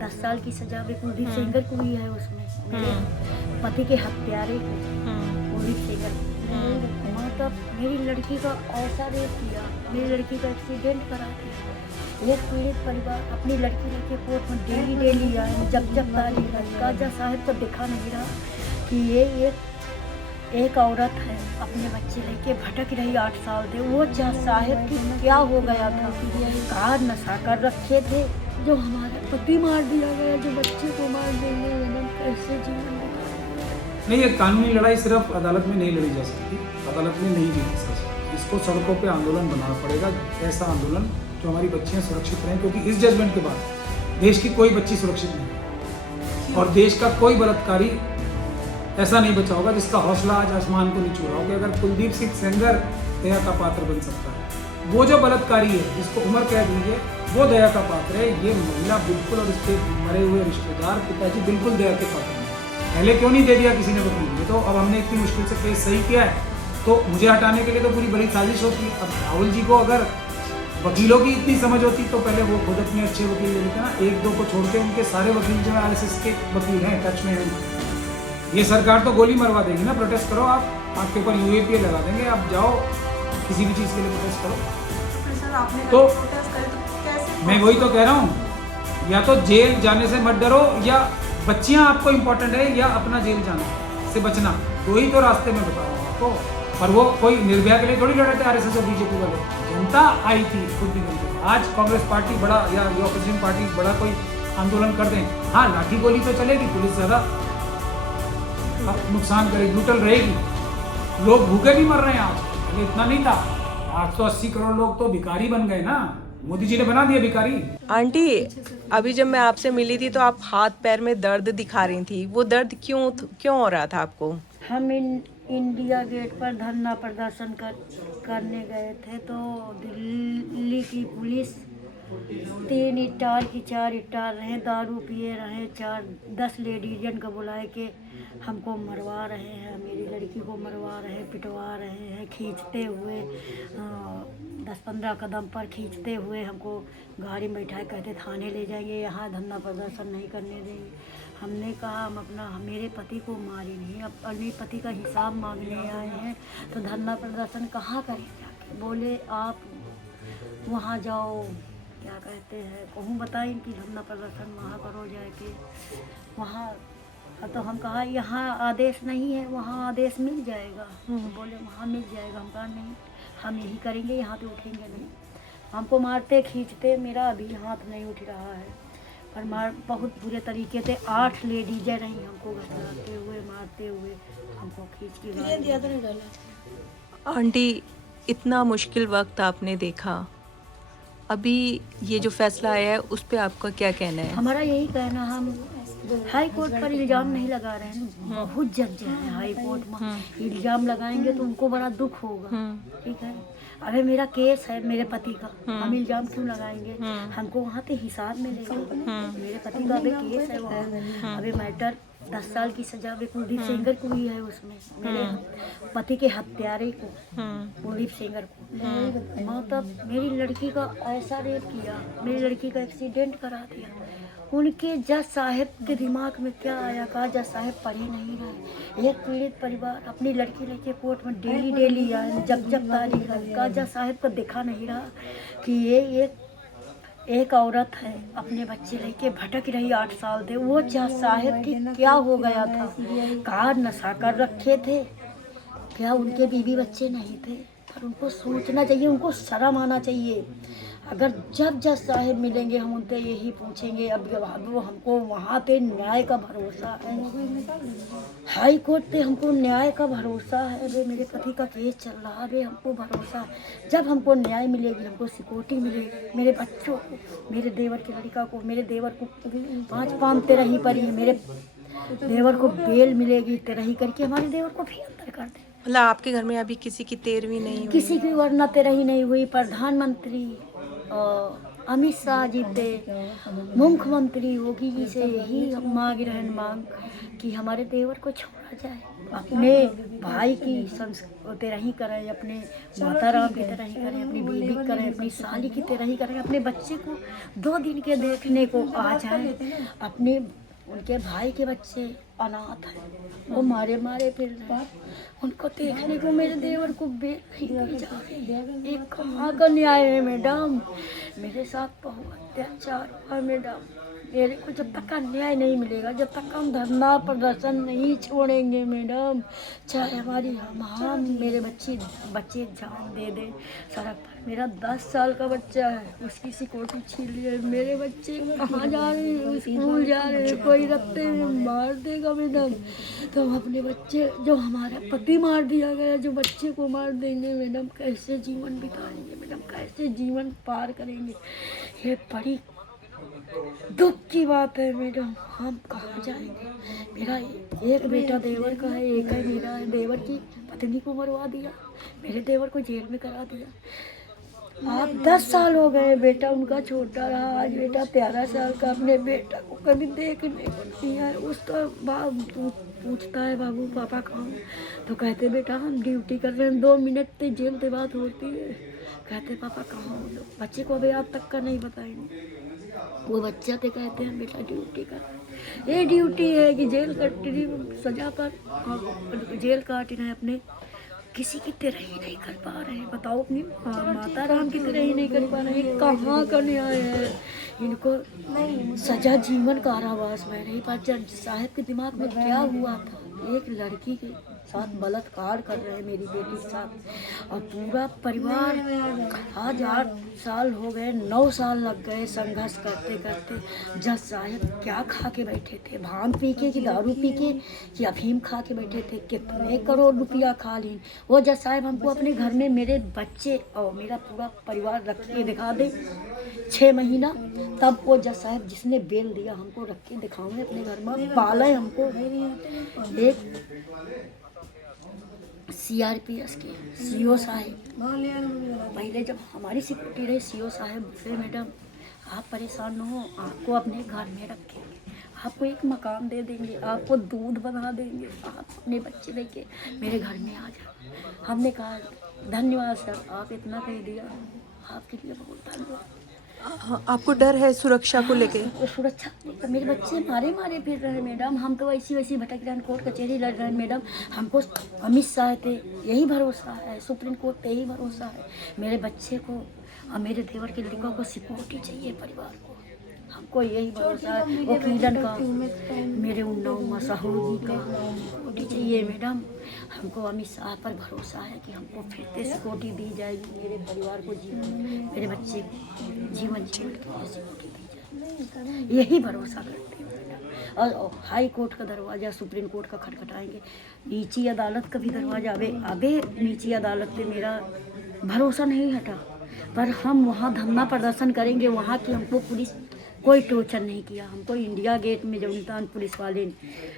10 साल की सजा भी कुलदीप सेंगर को हुई है उसमें, मेरे पति के हत्यारे को, कुलदीप सेंगर को। मतलब मेरी लड़की का ऐसा रेप किया, मेरी लड़की का एक्सीडेंट करा दिया। एक पीड़ित परिवार अपनी लड़की लेके कोर्ट में डेली आए, जब तारीख है, काजा साहब को दिखा नहीं रहा कि ये एक औरत है अपने बच्चे लेके भटक रही 8 साल थे। वो जज साहब की क्या हो गया था, कहा नशा कर रखे थे, जो हमारा पति मार दिया गया, जो बच्चे को मार देंगे, कैसे जीवन नहीं, ये कानूनी लड़ाई सिर्फ अदालत में नहीं लड़ी जा सकती, अदालत में नहीं जीत सकती। इसको सड़कों पे आंदोलन बनाना पड़ेगा, ऐसा आंदोलन जो हमारी बच्चियां सुरक्षित रहें, क्योंकि इस जजमेंट के बाद देश की कोई बच्ची सुरक्षित नहीं और देश का कोई बलात्कारी ऐसा नहीं बचा होगा जिसका हौसला आज आसमान को नहीं छू रहा होगा। अगर कुलदीप सिंह सेंगर दया का पात्र बन सकता है, वो जो बलात्कारी है जिसको उम्र कह दीजिए वो दया का पात्र है, ये महिला बिल्कुल और इसके मरे हुए रिश्तेदार पिताजी बिल्कुल दया के पात्र हैं। पहले क्यों नहीं दे दिया किसी ने वकील? ये तो अब हमने इतनी मुश्किल से केस सही किया है तो मुझे हटाने के लिए तो पूरी बड़ी साजिश होती है। अब राहुल जी को अगर वकीलों की इतनी समझ होती तो पहले वो खुद अपने अच्छे वकील ले लेते ना, 1-2 को छोड़ के उनके सारे वकील जो है RSS के वकील हैं, टच में हैं। ये सरकार तो गोली मरवा देगी ना, प्रोटेस्ट करो आप, आपके ऊपर UAPA लगा देंगे, आप जाओ किसी भी चीज़ के लिए प्रोटेस्ट करो। तो मैं वही तो कह रहा हूँ, या तो जेल जाने से मत डरो, या बच्चियाँ आपको इम्पोर्टेंट है, या अपना जेल जाना से बचना, दो ही तो रास्ते में बता रहा हूँ आपको। और वो कोई निर्भया के लिए थोड़ी लड़े थे RSS और BJP वाले, जनता आई थी खुद भी जनता। आज कांग्रेस पार्टी बड़ा या ऑपोजिशन पार्टी बड़ा कोई आंदोलन कर दें, हाँ लाठी गोली तो चलेगी, पुलिस ज़्यादा नुकसान करेगी, ब्रूटल रहेगी, लोग भूखे भी मर रहे हैं आज, पहले इतना नहीं था। आज तो 80 करोड़ लोग तो भिखारी बन गए ना, मोदी जी ने बना दिया भिखारी। आंटी, अभी जब मैं आपसे मिली थी तो आप हाथ पैर में दर्द दिखा रही थी, वो दर्द क्यों हो रहा था आपको? हम इंडिया गेट पर धरना प्रदर्शन करने गए थे तो दिल्ली की पुलिस 3 स्टार की 4 स्टार रहे, दारू पिए रहे, 10 लेडीजन को बुलाए के हमको मरवा रहे हैं, मेरी लड़की को मरवा रहे हैं, पिटवा रहे हैं, खींचते हुए 10-15 कदम पर खींचते हुए हमको गाड़ी में बैठाए, कहते थाने ले जाएंगे, यहाँ धरना प्रदर्शन नहीं करने देंगे। हमने कहा हम मेरे पति को मारे नहीं, अब अपने पति का हिसाब मांगने आए हैं तो धरना प्रदर्शन कहाँ करें जाके? बोले आप वहाँ जाओ, क्या कहते हैं, कहूँ बताएं कि धरना प्रदर्शन वहाँ करो जाके वहाँ। तो हम कहा यहाँ आदेश नहीं है, वहाँ आदेश मिल जाएगा। बोले वहाँ मिल जाएगा। हम कहा नहीं, हम यही करेंगे, यहाँ पे उठेंगे नहीं। हमको मारते खींचते, मेरा अभी हाथ नहीं उठ रहा है, पर बहुत बुरे तरीके से 8 लेडीजें रही हमको घसलाते हुए, मारते हुए, हमको खींच के। आंटी, इतना मुश्किल वक्त आपने देखा, अभी ये जो फैसला आया है उस पे आपका क्या कहना है? हमारा यही कहना, हम हाई कोर्ट पर इल्ज़ाम नहीं लगा रहे हैं, बहुत जज हैं हाई कोर्ट में, इल्ज़ाम लगाएंगे तो उनको बड़ा दुख होगा, ठीक है। अरे मेरा केस है मेरे पति का, हम इल्ज़ाम क्यों लगाएंगे? हमको वहाँ पे हिसाब मिलेगा, मेरे पति का अभी केस है वहाँ, अभी मैटर 10 साल की सजा भी कुलदीप सेंगर को हुई है उसमें, मेरे पति के हत्यारे को, कुलदीप सेंगर को। मतलब मेरी लड़की का ऐसा रेप किया, मेरी लड़की का एक्सीडेंट करा दिया। उनके जज साहब के दिमाग में क्या आया, कहा जज साहब पढ़े नहीं रहे। एक पीड़ित परिवार अपनी लड़की लेके कोर्ट में डेली आए, जब तारीख है, कहा जज साहब को दिखा नहीं रहा कि ये एक औरत है अपने बच्चे लेके भटक रही 8 साल थे। वो जज साहब की क्या हो गया था, कहा नशा कर रखे थे, क्या उनके बीवी बच्चे नहीं थे? पर उनको सोचना चाहिए, उनको शर्म आना चाहिए। अगर जब जज साहब मिलेंगे हम उनसे यही पूछेंगे, अब वो हमको वहाँ पे न्याय का भरोसा है, हाई कोर्ट पे हमको न्याय का भरोसा है। अरे मेरे पति का केस चल रहा है, हमको भरोसा है जब हमको न्याय मिलेगी, हमको सिक्योरिटी मिलेगी, मेरे बच्चों को, मेरे देवर की लड़का को, मेरे देवर को 5 पाम तेरही पड़ी है, मेरे देवर को बेल मिलेगी, तेरही करके हमारे देवर को भी अंदर कर दे। मतलब आपके घर में अभी किसी की 13वीं नहीं हुई? किसी की वरना तेरही नहीं हुई। प्रधानमंत्री अमित शाह जी थे, मुख्यमंत्री योगी जी से यही मांग रहे हैं, मांग कि हमारे देवर को छोड़ा जाए। अपने भाई की तरह ही करें, अपने माता राम की तरह ही करें, अपनी बीवी की करें, अपनी साली की तरह ही करें, अपने बच्चे को 2 दिन के देखने को आ जाए। अपने उनके भाई के बच्चे अनाथ हैं, वो मारे मारे फिर रहे हैं, उनको देखने को मेरे देवर को बेल नहीं दी जा रही। एक कहाँ का न्याय है मैडम? मेरे साथ बहुत अत्याचार हुआ मैडम। मेरे को जब तक का न्याय नहीं मिलेगा, जब तक हम धरना प्रदर्शन नहीं छोड़ेंगे मैडम, चाहे हमारी हम मेरे बच्चे जान दे दे सड़क पर। मेरा 10 साल का बच्चा है, उसकी सिक्योरिटी छीन ली है। मेरे बच्चे कहाँ जा रहे हैं? स्कूल जा रहे हैं, कोई रखते हैं मार देगा मैडम। तो हम अपने बच्चे, जो हमारा पति मार दिया गया, जो बच्चे को मार देंगे मैडम, कैसे जीवन बिताएंगे मैडम? कैसे जीवन पार करेंगे? ये बड़ी दुख की बात है मैडम। हम कहाँ जाएंगे? मेरा एक बेटा देवर का है, एक है मेरा है। देवर की पत्नी को मरवा दिया, मेरे देवर को जेल में करा दिया। आप 10 साल हो गए, बेटा उनका छोटा रहा, आज बेटा 13 साल का। अपने बेटा को कभी देखने को नहीं है। उस तो बाप पूछता है बाबू पापा कहाँ? तो कहते बेटा हम ड्यूटी कर रहे हैं। 2 मिनट से जेल से बात होती है, कहते पापा कहाँ हो? बच्चे को अभी आप तक का नहीं बताएंगे। वो बच्चा तो कहते हैं बेटा ड्यूटी कर। ये ड्यूटी है कि जेल कटरी सजा पर जेल काट रहे हैं, अपने किसी की तरह ही नहीं कर पा रहे हैं। बताओ, अपनी माता राम की तरह ही नहीं कर पा रहे हैं। कहाँ का न्याय है? इनको सजा जीवन कारावास में नहीं पा। जज साहब के दिमाग में क्या हुआ था? एक लड़की के साथ बलात्कार कर रहे हैं, मेरी बेटी के साथ, और पूरा परिवार। आज 8 साल हो गए, 9 साल लग गए संघर्ष करते करते। जज साहब क्या खा के बैठे थे? भांग पी के कि दारू पी के कि अफीम खा के बैठे थे? कितने करोड़ रुपया खा ली वो जज साहब। हमको अपने घर में मेरे बच्चे और मेरा पूरा परिवार रख के दिखा दे 6 महीना, तब वो जज साहब जिसने बेल दिया हमको रख के दिखाओगे अपने घर में, पाले हमको। एक CRPS के CO साहब, पहले जब हमारी सिक्योरिटी रहे CO साहब से, मैडम आप परेशान न हो, आपको अपने घर में रखेंगे, आपको एक मकान दे देंगे, आपको दूध बना देंगे, आप अपने बच्चे लेके मेरे घर में आ जाओ। हमने कहा धन्यवाद सर, आप इतना कह दिया, आपके लिए बहुत धन्यवाद। आपको डर है सुरक्षा को लेके? सुरक्षा तो मेरे बच्चे मारे फिर रहे मैडम। हम तो ऐसी वैसी भटक रहे हैं, कोर्ट कचहरी लड़ रहे हैं मैडम। हमको अमित शाह थे यही भरोसा है, सुप्रीम कोर्ट पे यही भरोसा है। मेरे बच्चे को और मेरे देवर के लड़कों को सिक्योरिटी चाहिए, परिवार को, हमको यही भरोसा है। वकीलन का, मेरे उन्नाव मसाहू जी का सिक्योरिटी चाहिए मैडम। हमको अमित शाह पर भरोसा है कि हमको फिर से सिक्योरिटी दी जाएगी, मेरे परिवार को जीवन, मेरे बच्चे को जीवन के लिए सिक्योरिटी दी जाएगी, यही भरोसा करते हैं। और हाई कोर्ट का दरवाज़ा, सुप्रीम कोर्ट का खटखटाएंगे, नीची अदालत का भी दरवाज़ा। अबे नीची अदालत पे मेरा भरोसा नहीं हटा, पर हम वहाँ धरना प्रदर्शन करेंगे। वहाँ की हमको पुलिस कोई टॉर्चर नहीं किया। हमको इंडिया गेट में जौनतान पुलिस वाले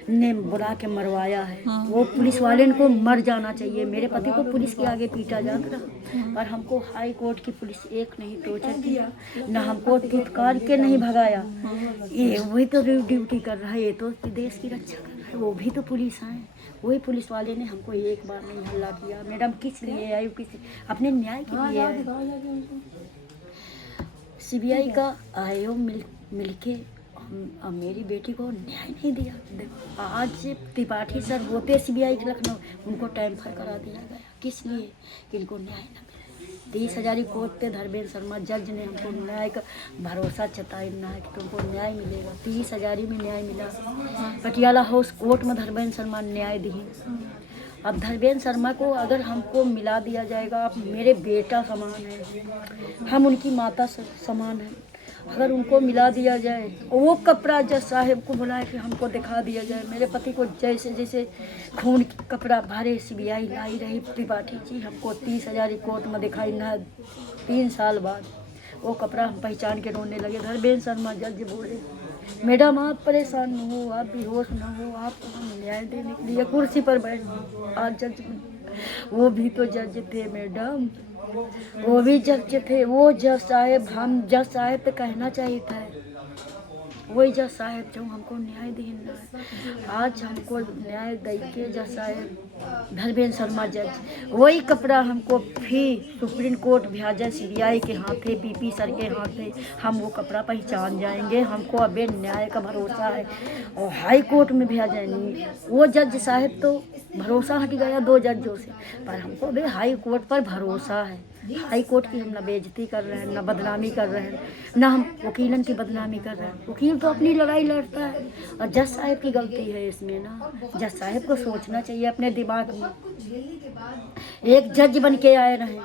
ने बुला के मरवाया है, वो पुलिस वाले को मर जाना चाहिए। मेरे पति को पुलिस के आगे पीटा जाता, पर हमको हाई कोर्ट की पुलिस एक नहीं टॉर्चर किया, ना हमको टुटकार के नहीं भगाया। ये वही तो ड्यूटी कर रहा है, ये तो देश की रक्षा कर रहा है, वो भी तो पुलिस हैं। वही पुलिस वाले ने हमको एक बार नहीं हल्ला किया। मैडम किस लिए आयु, किस अपने न्याय के लिए आए। CBI का आयोग मिलके मेरी बेटी को न्याय नहीं दिया। देखो आज त्रिपाठी सर होते CBI के लखनऊ, उनको ट्रांसफर करा दिया गया। किस लिए? कि इनको न्याय न मिले। 30,000 कोर्ट थे, धर्मेंद्र शर्मा जज ने हमको न्याय का भरोसा जताया है कि तुमको न्याय मिलेगा। 30,000 में न्याय मिला। पटियाला हाउस कोर्ट में धर्मेंद्र शर्मा न्याय दिए। अब धर्मेंद्र शर्मा को अगर हमको मिला दिया जाएगा, आप मेरे बेटा समान है, हम उनकी माता समान है, अगर उनको मिला दिया जाए, वो कपड़ा जज साहब को बुलाए कि हमको दिखा दिया जाए। मेरे पति को जैसे जैसे खून कपड़ा भरे CBI लाई रही त्रिपाठी जी, हमको 30,000 कोर्ट में दिखाई ना। 3 साल बाद वो कपड़ा हम पहचान के रोने लगे। धर्मेंद्र शर्मा जज बोले मैडम आप परेशान न हो, आप बेहोश न हो, आपको हम न्याय देने के लिए कुर्सी पर बैठ। आज जज, वो भी तो जज थे मैडम, वो भी जज थे। वो जज साहब, हम जज साहब पे कहना चाहिए था, वही जज साहब जो हमको न्याय देना है, आज हमको न्याय दे के जज साहब धर्मेंद्र शर्मा जज वही कपड़ा हमको फिर सुप्रीम कोर्ट भेजा, CBI के हाथे, PP सर के हाथे, हम वो कपड़ा पहचान जाएंगे। हमको अबे न्याय का भरोसा है। और हाई कोर्ट में भेजेंगे, वो जज साहब तो भरोसा हट गया 2 जजों से, पर हमको अबे हाई कोर्ट पर भरोसा है। हाई कोर्ट की हम ना बेइज्जती कर रहे हैं, ना बदनामी कर रहे हैं, ना हम वकीलन की बदनामी कर रहे हैं। वकील तो अपनी लड़ाई लड़ता है, और जज साहब की गलती है इसमें ना। जज साहब को सोचना चाहिए अपने दिमाग में। एक जज बन के आए रहे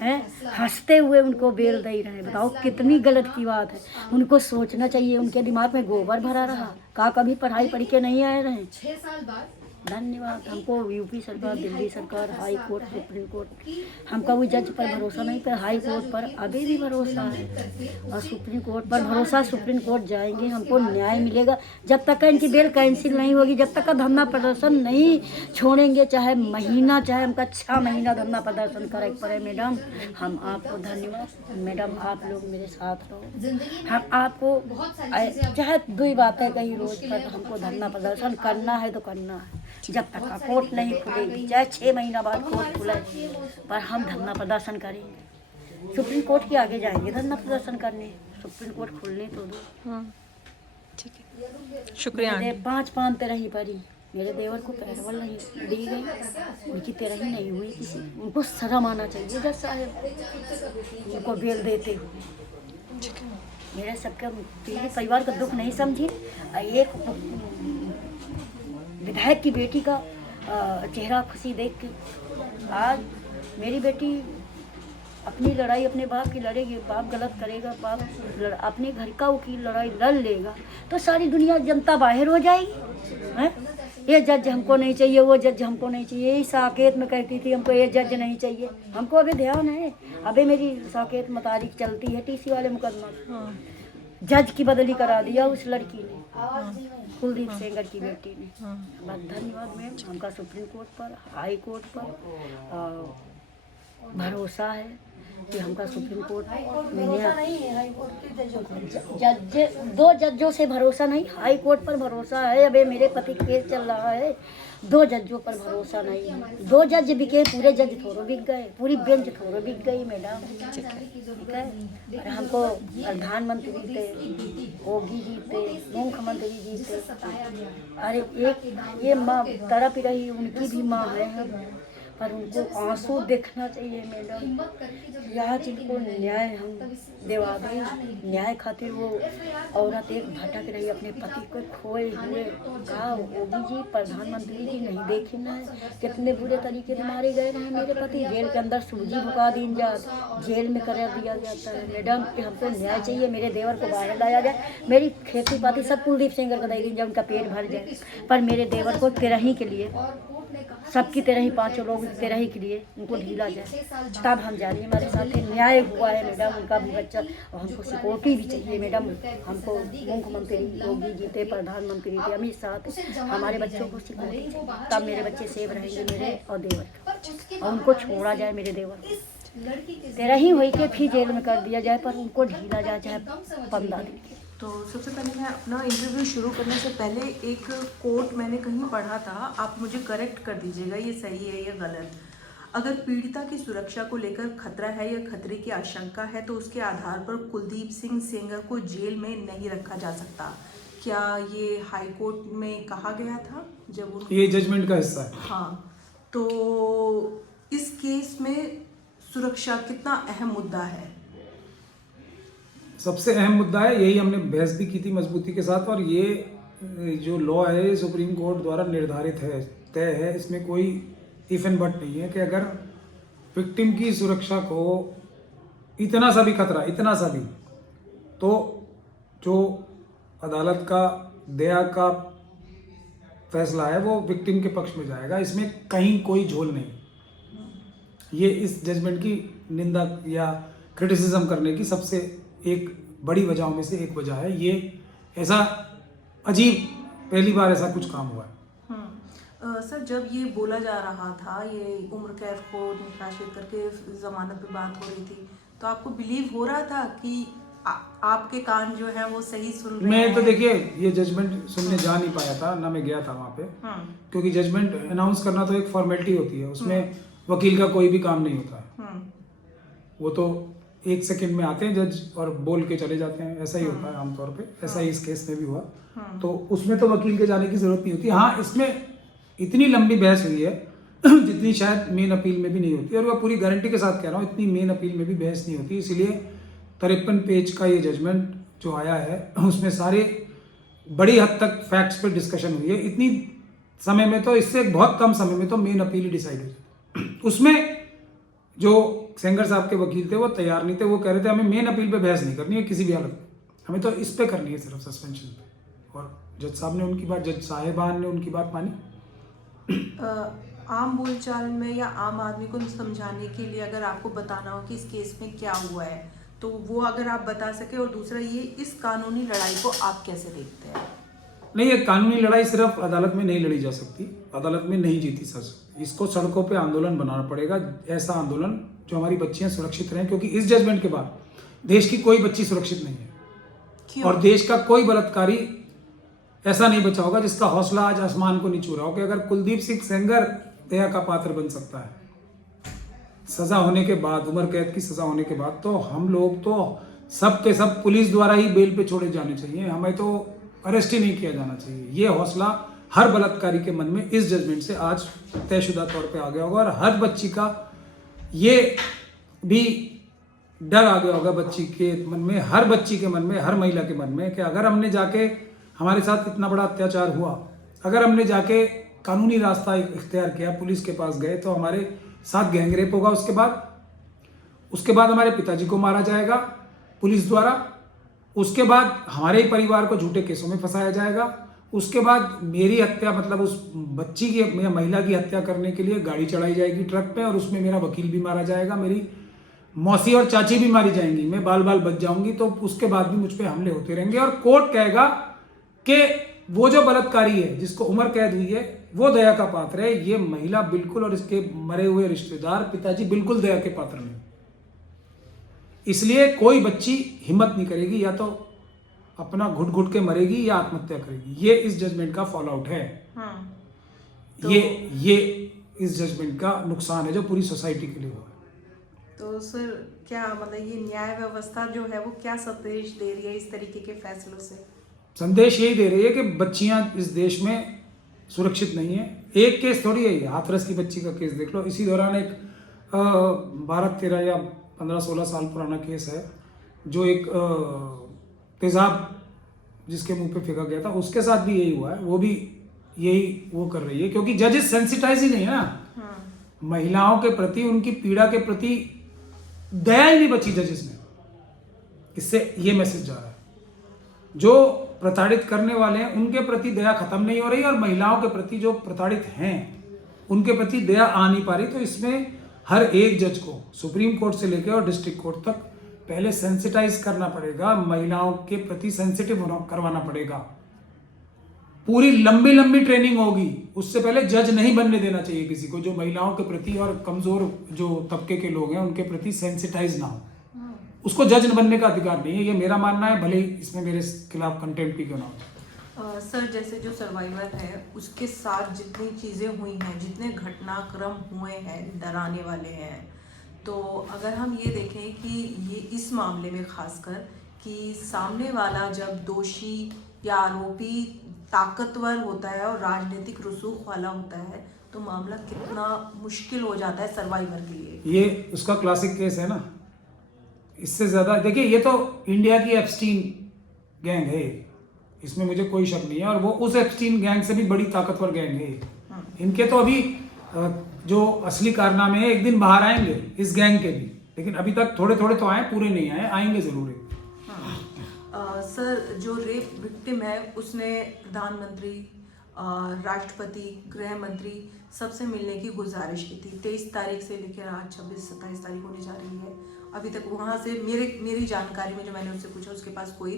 हैं, हंसते हुए उनको बेल दे रहे हैं, बताओ कितनी गलत की बात है। उनको सोचना चाहिए, उनके दिमाग में गोबर भरा रहा का कभी पढ़ाई पढ़ के नहीं आए रहे। 6 साल बाद धन्यवाद। हमको यूपी सरकार, दिल्ली सरकार, हाई कोर्ट, सुप्रीम कोर्ट, हमका वो जज पर भरोसा नहीं, पर हाई कोर्ट पर अभी भी भरोसा है, और सुप्रीम कोर्ट पर भरोसा। सुप्रीम कोर्ट जाएंगे, हमको न्याय मिलेगा। जब तक का इनकी बेल कैंसिल नहीं होगी, जब तक का धरना प्रदर्शन नहीं छोड़ेंगे, चाहे महीना, चाहे हमका 6 महीना धरना प्रदर्शन करे पड़े। मैडम, हम आपको धन्यवाद। मैडम, आप लोग मेरे साथ रहो। हम आपको चाहे 2 बातें कही रोज पर, हमको धरना प्रदर्शन करना है तो करना है। जब तक का कोर्ट नहीं खुलेगी, चाहे 6 महीना बाद कोर्ट खुले, पर हम धरना प्रदर्शन करेंगे। सुप्रीम कोर्ट के आगे जाएंगे धरना प्रदर्शन करने। सुप्रीम कोर्ट खुलने तो दो। ठीक है, शुक्रिया। मेरे 5 पान तेरह ही पड़ी, मेरे देवर को पैरवल नहीं दी गई, उनकी तेरह ही नहीं हुई किसी। उनको शर्म आना चाहिए जज साहब, उनको बेल देते हुए। मेरे सबके पीड़ित परिवार का दुख नहीं समझी। एक विधायक की बेटी का चेहरा खुशी देख के, आज मेरी बेटी अपनी लड़ाई अपने बाप की लड़ेगी। बाप गलत करेगा, बाप अपने घर का वकील लड़ाई लड़ लेगा, तो सारी दुनिया जनता बाहर हो जाएगी। हैं? ये जज हमको नहीं चाहिए, वो जज हमको नहीं चाहिए। यही साकेत में कहती थी हमको ये जज नहीं चाहिए। हमको अभी ध्यान है, अभी मेरी साकेत मुताबिक चलती है TC वाले मुकदमा। जज की बदली करा दिया उस लड़की ने, कुलदीप सेंगर की बेटी ने। बस धन्यवाद मैम, हमका सुप्रीम कोर्ट पर, हाई कोर्ट पर भरोसा है कि हमका सुप्रीम कोर्ट जज 2 जजों से भरोसा नहीं, हाई कोर्ट पर भरोसा है। अबे मेरे पति केस चल रहा है, 2 जजों पर भरोसा नहीं है। 2 जज बिके, पूरे जज थोड़ो बिक गए, पूरी बेंच थोड़ो बिक गई। मैडम, ठीक है। अरे हमको प्रधानमंत्री जीते, योगी जीते, मुख्यमंत्री जीते। अरे एक ये माँ तड़प रही, उनकी भी माँ है हम, पर उनको आंसू देखना चाहिए मैडम। यहाँ जिनको न्याय हम दिवा दें, न्याय खातिर वो औरत एक भटक रही, अपने पति को खोए हुए। कहा योगी जी, प्रधानमंत्री जी नहीं देखी ना है कितने बुरे तरीके से मारे गए हैं मेरे पति। जेल के अंदर सूजी भुका दी जाए, जेल में कर दिया जाता है। मैडम, हमको न्याय चाहिए, मेरे देवर को बाहर लाया जाए। मेरी खेती पाती सब कुलदीप सेंगर को दे दी जब उनका पेट भर जाए, पर मेरे देवर को तिरही के लिए, सबकी तरह ही 5 लोग की तरह ही के लिए उनको ढीला जाए, तब हम जा रही हैं। हमारे साथ न्याय हुआ है मैडम, उनका भी बच्चा, और हमको सिक्योरिटी भी चाहिए मैडम। हमको मुख्यमंत्री योगी जीते, प्रधानमंत्री थे, अमित शाह थे, हमारे बच्चों को सिक्योरिटी चाहिए, तब मेरे बच्चे सेफ रहेंगे, मेरे और देवर का। और उनको छोड़ा जाए, मेरे देवर तेरह ही हुई के फिर जेल में कर दिया जाए, पर उनको ढीला जाए, चाहे 15 दिन। तो सबसे पहले मैं अपना इंटरव्यू शुरू करने से पहले एक कोट मैंने कहीं पढ़ा था, आप मुझे करेक्ट कर दीजिएगा ये सही है या गलत। अगर पीड़िता की सुरक्षा को लेकर खतरा है या खतरे की आशंका है तो उसके आधार पर कुलदीप सिंह सेंगर को जेल में नहीं रखा जा सकता। क्या ये हाई कोर्ट में कहा गया था जब उनको? ये जजमेंट का हिस्सा है। हाँ, तो इस केस में सुरक्षा कितना अहम मुद्दा है? सबसे अहम मुद्दा है, यही हमने बहस भी की थी मजबूती के साथ। और ये जो लॉ है सुप्रीम कोर्ट द्वारा निर्धारित है, तय है, इसमें कोई इफ एंड बट नहीं है कि अगर विक्टिम की सुरक्षा को इतना सा भी खतरा, इतना सा भी, तो जो अदालत का दया का फैसला है वो विक्टिम के पक्ष में जाएगा। इसमें कहीं कोई झोल नहीं। ये इस जजमेंट की निंदा या क्रिटिसिज्म करने की सबसे एक बड़ी वजहों में से एक वजह है। ये ऐसा अजीब, पहली बार ऐसा कुछ काम हुआ है। सर, जब ये बोला जा रहा था, ये उम्र कैद को निष्कासित करके जमानत पे बात हो रही थी, तो आपको बिलीव हो रहा था कि आपके कान जो है वो सही सुन रहे मैं हैं? तो देखिए ये जजमेंट सुनने जा नहीं पाया था, ना मैं गया था वहाँ पे, क्योंकि जजमेंट अनाउंस करना तो एक फॉर्मेलिटी होती है, उसमें वकील का कोई भी काम नहीं होता है। वो तो 1 सेकंड में आते हैं जज और बोल के चले जाते हैं, ऐसा ही होता है आमतौर पे। ऐसा ही इस केस में भी हुआ, तो उसमें तो वकील के जाने की जरूरत नहीं होती। हाँ, इसमें इतनी लंबी बहस हुई है जितनी शायद मेन अपील में भी नहीं होती, और मैं पूरी गारंटी के साथ कह रहा हूँ इतनी मेन अपील में भी बहस नहीं होती। इसीलिए 53 पेज का ये जजमेंट जो आया है उसमें सारे बड़ी हद तक फैक्ट्स पे डिस्कशन हुई है। इतनी समय में तो, इससे बहुत कम समय में तो मेन अपील ही डिसाइड हो जाती। उसमें जो सेंगर साहब के वकील थे वो तैयार नहीं थे, वो कह रहे थे हमें मेन अपील पे बहस नहीं करनी है किसी भी हालत में, हमें तो इस पे करनी है सिर्फ सस्पेंशन पे। और जज साहब ने उनकी बात, जज साहिबान ने उनकी बात मानी। आम बोलचाल में या आम आदमी को समझाने के लिए अगर आपको बताना हो कि इस केस में क्या हुआ है, तो वो अगर आप बता सके। और दूसरा ये, इस कानूनी लड़ाई को आप कैसे देखते हैं? नहीं, ये कानूनी लड़ाई सिर्फ अदालत में नहीं लड़ी जा सकती, अदालत में नहीं जीती सर। इसको सड़कों पे आंदोलन बनाना पड़ेगा, ऐसा आंदोलन जो हमारी बच्चियां सुरक्षित रहें, क्योंकि इस जजमेंट के बाद देश की कोई बच्ची सुरक्षित नहीं है। क्यों? और देश का कोई बलात्कारी ऐसा नहीं बचा होगा जिसका हौसला आज आसमान को नहीं छू रहा हो कि अगर कुलदीप सिंह सेंगर दया का पात्र बन सकता है सजा होने के बाद, उम्र कैद की सजा होने के बाद, तो हम लोग तो सब के सब पुलिस द्वारा ही बेल पे छोड़े जाने चाहिए, हमें तो अरेस्ट ही नहीं किया जाना चाहिए। ये हौसला हर बलात्कारी के मन में इस जजमेंट से आज तयशुदा तौर पे आ गया होगा, और हर बच्ची का ये भी डर आ गया होगा बच्ची के मन में, हर बच्ची के मन में, हर महिला के मन में, कि अगर हमने जाके, हमारे साथ इतना बड़ा अत्याचार हुआ, अगर हमने जाके कानूनी रास्ता इख्तियार किया, पुलिस के पास गए, तो हमारे साथ गैंगरेप होगा, उसके बाद हमारे पिताजी को मारा जाएगा पुलिस द्वारा, उसके बाद हमारे ही परिवार को झूठे केसों में फंसाया जाएगा, उसके बाद मेरी हत्या, मतलब उस बच्ची की या महिला की हत्या करने के लिए गाड़ी चढ़ाई जाएगी ट्रक पे, और उसमें मेरा वकील भी मारा जाएगा, मेरी मौसी और चाची भी मारी जाएंगी, मैं बाल बाल बच जाऊंगी, तो उसके बाद भी मुझ पे हमले होते रहेंगे। और कोर्ट कहेगा कि वो जो बलात्कारी है जिसको उम्र कैद हुई है वो दया का पात्र है, ये महिला बिल्कुल, और इसके मरे हुए रिश्तेदार पिताजी बिल्कुल दया के पात्र नहीं। इसलिए कोई बच्ची हिम्मत नहीं करेगी, या तो अपना घुट घुट के मरेगी या आत्महत्या करेगी। ये इस जजमेंट का फॉल आउट है। तो ये इस जजमेंट का नुकसान है जो पूरी सोसाइटी के लिए हुआ है। तो सर क्या मतलब ये न्याय व्यवस्था जो है वो क्या संदेश दे रही है इस तरीके के फैसलों से? संदेश यही दे रही है कि बच्चियां इस देश में सुरक्षित नहीं है। एक केस थोड़ी है, हाथरस की बच्ची का केस देख लो, इसी दौरान एक 12-13 या 15-16 साल पुराना केस है, जो एक तेजाब जिसके मुंह पे फेंका गया था, उसके साथ भी यही हुआ है। वो भी यही वो कर रही है, क्योंकि जजेस सेंसिटाइज ही नहीं है ना महिलाओं के प्रति, उनकी पीड़ा के प्रति दया ही नहीं बची जजेस में। इससे ये मैसेज जा रहा है, जो प्रताड़ित करने वाले हैं उनके प्रति दया खत्म नहीं हो रही, और महिलाओं के प्रति जो प्रताड़ित हैं उनके प्रति दया आ नहीं पा रही। तो इसमें हर एक जज को, सुप्रीम कोर्ट से लेकर और डिस्ट्रिक्ट कोर्ट तक, पहले सेंसिटाइज करना पड़ेगा, महिलाओं के प्रति सेंसिटिव करवाना पड़ेगा। पूरी लंबी लंबी ट्रेनिंग होगी, उससे पहले जज नहीं बनने देना चाहिए किसी को जो महिलाओं के प्रति और कमजोर जो तबके के लोग हैं उनके प्रति सेंसिटाइज ना हो। उसको जज बनने का अधिकार नहीं है, ये मेरा मानना है, भले ही इसमें मेरे खिलाफ कंटेम्प्ट भी क्यों ना हो। सर जैसे जो सर्वाइवर है उसके साथ जितनी चीज़ें हुई हैं, जितने घटनाक्रम हुए हैं डराने वाले हैं, तो अगर हम ये देखें कि ये इस मामले में खासकर कि सामने वाला जब दोषी या आरोपी ताकतवर होता है और राजनीतिक रसूख वाला होता है, तो मामला कितना मुश्किल हो जाता है सर्वाइवर के लिए। ये उसका क्लासिक केस है ना। इससे ज़्यादा देखिए, ये तो इंडिया की एप्स्टीन गैंग है, इसमें मुझे कोई शक नहीं है, और वो उस एप्स्टीन गैंग से भी बड़ी ताकतवर गैंग है। इनके तो अभी जो असली कारनामे हैं एक दिन बाहर आएंगे इस गैंग के भी, लेकिन अभी तक थोड़े थोड़े तो आए, पूरे नहीं आए, आएंगे जरूर। सर जो रेप विक्टिम है उसने प्रधानमंत्री, राष्ट्रपति, गृह मंत्री सबसे मिलने की गुजारिश की थी। 23 तारीख से लेकर आज 26-27 तारीख होने जा रही है, अभी तक वहाँ से मेरी जानकारी में जो मैंने उससे पूछा उसके पास कोई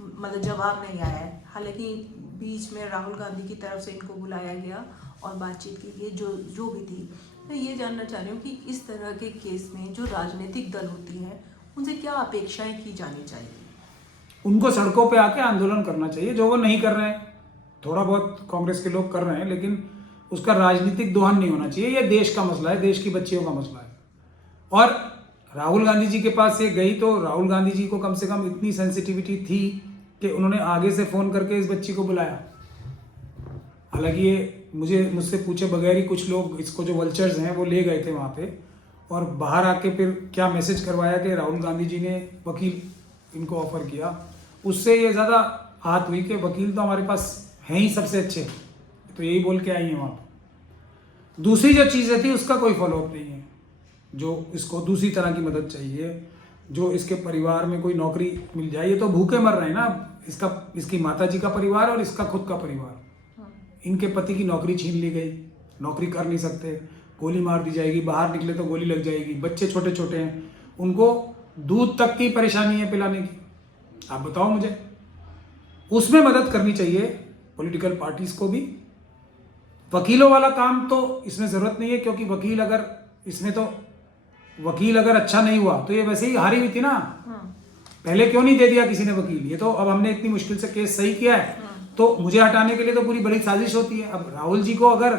मतलब जवाब नहीं आया है। हालांकि बीच में राहुल गांधी की तरफ से इनको बुलाया गया और बातचीत की गई जो भी थी। मैं ये जानना चाह रही हूँ कि इस तरह के केस में जो राजनीतिक दल होती हैं उनसे क्या अपेक्षाएं की जानी चाहिए? उनको सड़कों पे आके आंदोलन करना चाहिए, जो वो नहीं कर रहे हैं। थोड़ा बहुत कांग्रेस के लोग कर रहे हैं, लेकिन उसका राजनीतिक दोहन नहीं होना चाहिए। ये देश का मसला है, देश की बच्चियों का मसला है। और राहुल गांधी जी के पास ये गई तो राहुल गांधी जी को कम से कम इतनी सेंसिटिविटी थी कि उन्होंने आगे से फोन करके इस बच्ची को बुलाया। हालांकि ये मुझसे पूछे बगैर ही कुछ लोग, इसको जो वल्चर्स हैं, वो ले गए थे वहाँ पे, और बाहर आके फिर क्या मैसेज करवाया कि राहुल गांधी जी ने वकील इनको ऑफर किया। उससे ये ज़्यादा हाथ हुई कि वकील तो हमारे पास हैं ही सबसे अच्छे, तो यही बोल के आई हैं वहाँ पर। दूसरी जो चीज़ें थी उसका कोई फॉलोअप नहीं है। जो इसको दूसरी तरह की मदद चाहिए, जो इसके परिवार में कोई नौकरी मिल जाए। ये तो भूखे मर रहे हैं ना, इसकी माता जी का परिवार और इसका खुद का परिवार। इनके पति की नौकरी छीन ली गई, नौकरी कर नहीं सकते, गोली मार दी जाएगी, बाहर निकले तो गोली लग जाएगी। बच्चे छोटे छोटे हैं, उनको दूध तक की परेशानी है पिलाने की। आप बताओ मुझे, उसमें मदद करनी चाहिए पॉलिटिकल पार्टीज को भी। वकीलों वाला काम तो इसमें जरूरत नहीं है, क्योंकि वकील अगर अच्छा नहीं हुआ तो ये वैसे ही हारी हुई थी ना। पहले क्यों नहीं दे दिया किसी ने वकील? ये तो अब हमने इतनी मुश्किल से केस सही किया है, तो मुझे हटाने के लिए तो पूरी बड़ी साजिश होती है। अब राहुल जी को अगर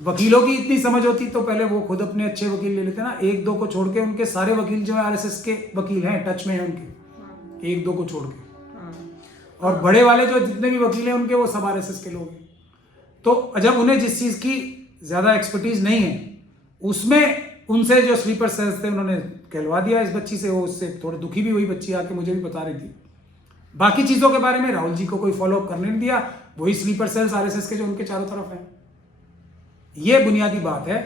वकीलों की इतनी समझ होती तो पहले वो खुद अपने अच्छे वकील ले लेते ना। एक दो को छोड़ के उनके सारे वकील जो है आरएसएस के वकील हैं, टच में है उनके, एक दो को छोड़ के। और बड़े वाले जो जितने भी वकील हैं उनके, वो सब आरएसएस के लोग हैं। तो जब उन्हें जिस चीज की ज्यादा एक्सपर्टीज नहीं है, उसमें उनसे जो स्लीपर सेल्स थे उन्होंने कहलवा दिया इस बच्ची से। वो उससे थोड़ी दुखी भी हुई बच्ची, आके मुझे भी बता रही थी। बाकी चीजों के बारे में राहुल जी को कोई फॉलोअप करने नहीं दिया। वही स्लीपर सेल्स आरएसएस के जो उनके चारों तरफ हैं। ये बुनियादी बात है।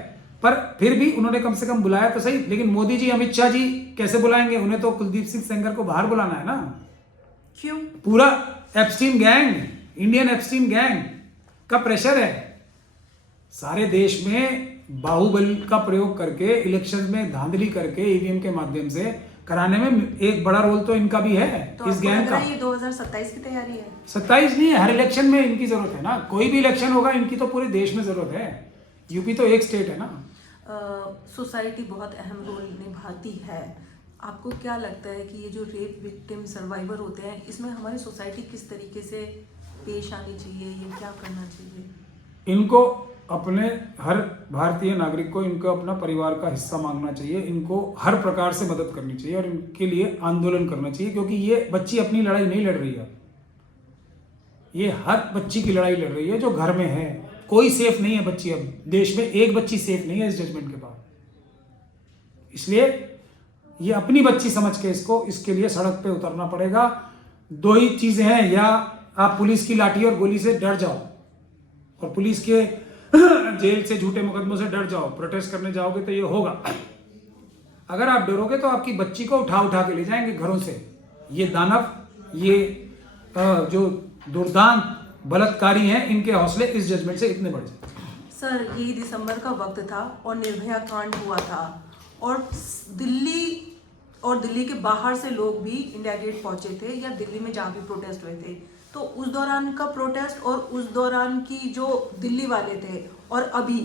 पर फिर भी उन्होंने कम से कम बुलाया तो सही। लेकिन मोदी जी, अमित शाह जी कैसे बुलाएंगे? उन्हें तो कुलदीप सिंह सेंगर को बाहर बुलाना है ना। क्यों? पूरा Epstein gang, Indian Epstein gang का प्रेशर है। सारे देश में बाहुबल का प्रयोग करके, इलेक्शन में धांधली करके, ईवीएम के माध्यम से कराने में एक बड़ा रोल तो इनका भी है। तो इस गैंग का। ये 2027 की तैयारी है? 27 नहीं है, हर इलेक्शन में इनकी जरूरत है ना। कोई भी इलेक्शन होगा, इनकी तो पूरे देश में जरूरत है। यूपी तो एक स्टेट है ना। सोसाइटी बहुत अहम रोल निभाती है। आपको क्या लगता है कि ये जो रेप विक्टिम सर्वाइवर होते हैं, इसमें हमारी सोसाइटी किस तरीके से पेश आनी चाहिए, ये क्या करना चाहिए? इनको अपने, हर भारतीय नागरिक को इनको अपना परिवार का हिस्सा मांगना चाहिए। इनको हर प्रकार से मदद करनी चाहिए और इनके लिए आंदोलन करना चाहिए। क्योंकि ये बच्ची अपनी लड़ाई नहीं लड़ रही है, ये हर बच्ची की लड़ाई लड़ रही है जो घर में है। कोई सेफ नहीं है बच्ची। अब देश में एक बच्ची सेफ नहीं है इस जजमेंट के बाद। इसलिए ये अपनी बच्ची समझ के इसके लिए सड़क पे उतरना पड़ेगा। दो ही चीजें हैं, या आप पुलिस की लाठी और गोली से डर जाओ और पुलिस के जेल से, झूठे मुकदमों से डर जाओ, प्रोटेस्ट करने जाओगे तो ये होगा। अगर आप डरोगे तो आपकी बच्ची को उठा के ले जाएंगे घरों से। ये दानव, ये जो दुर्दांत बलात्कारी हैं, इनके हौसले इस जजमेंट से इतने बढ़ जाए। सर, यही दिसंबर का वक्त था और निर्भया कांड हुआ था, और दिल्ली के बाहर से लोग भी इंडिया गेट पहुंचे थे, या दिल्ली में जहाँ भी प्रोटेस्ट हुए थे। तो उस दौरान का प्रोटेस्ट और उस दौरान की जो दिल्ली वाले थे और अभी,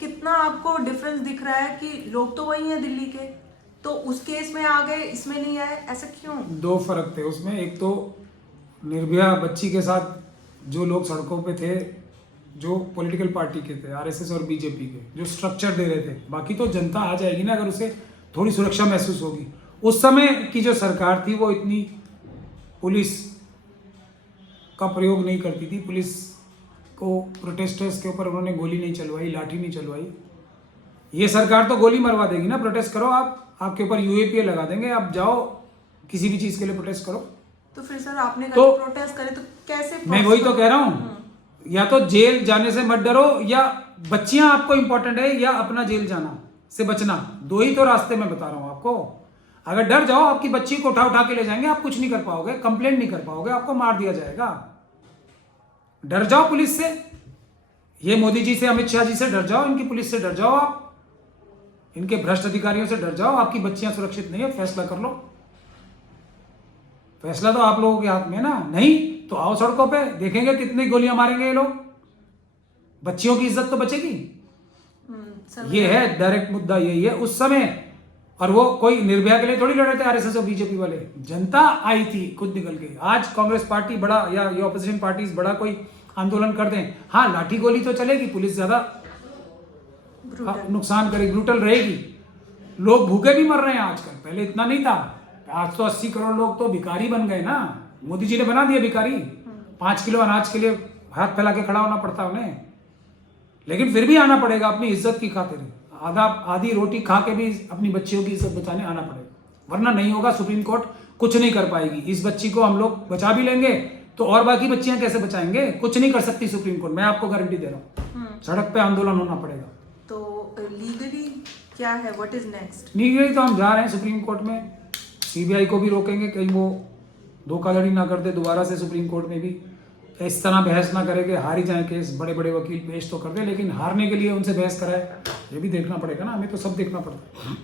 कितना आपको डिफरेंस दिख रहा है कि लोग तो वही हैं दिल्ली के, तो उस केस में आ गए, इसमें नहीं आए, ऐसा क्यों? दो फर्क थे उसमें। एक तो निर्भया बच्ची के साथ जो लोग सड़कों पे थे, जो पॉलिटिकल पार्टी के थे, आरएसएस और बीजेपी के, जो स्ट्रक्चर दे रहे थे। बाकी तो जनता आ जाएगी ना अगर उसे थोड़ी सुरक्षा महसूस होगी। उस समय की जो सरकार थी वो इतनी पुलिस का प्रयोग नहीं करती थी। पुलिस को प्रोटेस्टर्स के ऊपर उन्होंने गोली नहीं चलवाई, लाठी नहीं चलवाई। ये सरकार तो गोली मरवा देगी ना। प्रोटेस्ट करो आप, आपके ऊपर यूएपीए लगा देंगे, आप जाओ किसी भी चीज के लिए प्रोटेस्ट करो। तो फिर सर आपने तो प्रोटेस्ट करे तो कैसे? मैं वही तो कह रहा हूँ, या तो जेल जाने से मत डरो, या बच्चियां आपको इंपॉर्टेंट है, या अपना जेल जाना से बचना। दो ही तो रास्ते मैं बता रहा हूँ आपको। अगर डर जाओ, आपकी बच्ची को उठा के ले जाएंगे, आप कुछ नहीं कर पाओगे, कंप्लेंट नहीं कर पाओगे, आपको मार दिया जाएगा। डर जाओ पुलिस से, ये मोदी जी से, अमित शाह जी से डर जाओ, इनकी पुलिस से डर जाओ, आप इनके भ्रष्ट अधिकारियों से डर जाओ। आपकी बच्चियां सुरक्षित नहीं है, फैसला कर लो। फैसला तो आप लोगों के हाथ में है ना। नहीं तो आओ सड़कों पे, देखेंगे कितनी गोलियां मारेंगे ये लोग। बच्चियों की इज्जत तो बचेगी। ये है डायरेक्ट मुद्दा, यही है। उस समय और वो कोई निर्भया के लिए थोड़ी लड़े थे आरएसएस और बीजेपी वाले, जनता आई थी खुद निकल के। आज कांग्रेस पार्टी बड़ा या ये ऑपोजिशन पार्टीज बड़ा कोई आंदोलन कर दें, हाँ लाठी गोली तो चलेगी, पुलिस ज्यादा नुकसान करेगी, ब्रूटल रहेगी, लोग भूखे भी मर रहे हैं आजकल, पहले इतना नहीं था। आज तो 80 करोड़ लोग तो भिखारी बन गए ना, मोदी जी ने बना दिया भिखारी। 5 किलो अनाज के लिए हाथ फैला के खड़ा होना पड़ता उन्हें, लेकिन फिर भी आना पड़ेगा अपनी इज्जत की खातिर। आधी रोटी खा के भी अपनी बच्चियों की इज्जत बचाने आना पड़ेगा, वरना नहीं होगा। सुप्रीम कोर्ट कुछ नहीं कर पाएगी। इस बच्ची को हम लोग बचा भी लेंगे तो और बाकी बच्चियां कैसे बचाएंगे? कुछ नहीं कर सकती सुप्रीम कोर्ट, मैं आपको गारंटी दे रहा हूँ। सड़क पे आंदोलन होना पड़ेगा। तो लीगली क्या है, व्हाट इज नेक्स्ट? लीगली तो हम जा रहे हैं सुप्रीम कोर्ट में, सीबीआई को भी रोकेंगे कहीं वो धोखाधड़ी ना कर दे दोबारा से सुप्रीम कोर्ट में भी। इस तरह बहस ना करे कि हार ही जाए केस, बड़े बड़े वकील पेश तो कर दे, लेकिन हारने के लिए उनसे बहस कराए, ये भी देखना पड़ेगा ना, हमें तो सब देखना पड़ता है।